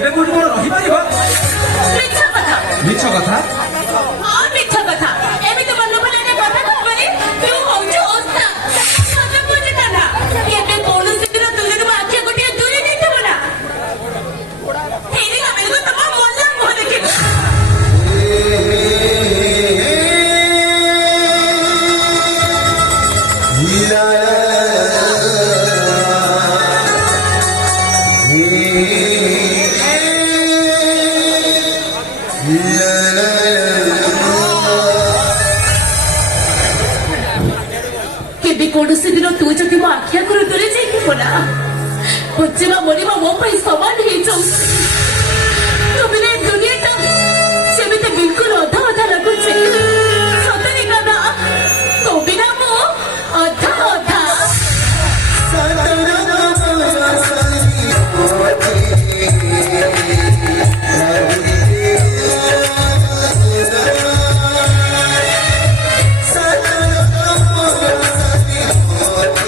ଏବେ କୋଉଠି କଣ ରହିପାରିବ? ମିଛ କଥା ଏମିତି ମନ ଭଲାରେ କଥା କହିବନି। ତୁ ହଉଛୁ ଓସ୍ତା ସତ କହୁଛି ନା। ଏବେ କୌଣସି ଦିନ ତୁଲରୁ ଆଖି ଗୋଟିଏ ଦୂରେଇ ଦେଇଥିବ ନା। ଫେରିଲା ବେଳକୁ ତମ ମଲା ମୁହଁ ଦେଖିବ। କେବେ କୌଣସି ଦିନ ତୁ ଯଦି ମୋ ଆଖି ଆଗରୁ ଦୂରେଇ ଯାଇଥିବ ନା, ବଞ୍ଚିବା ମରିବା ମୋ ପାଇଁ ସମାନ।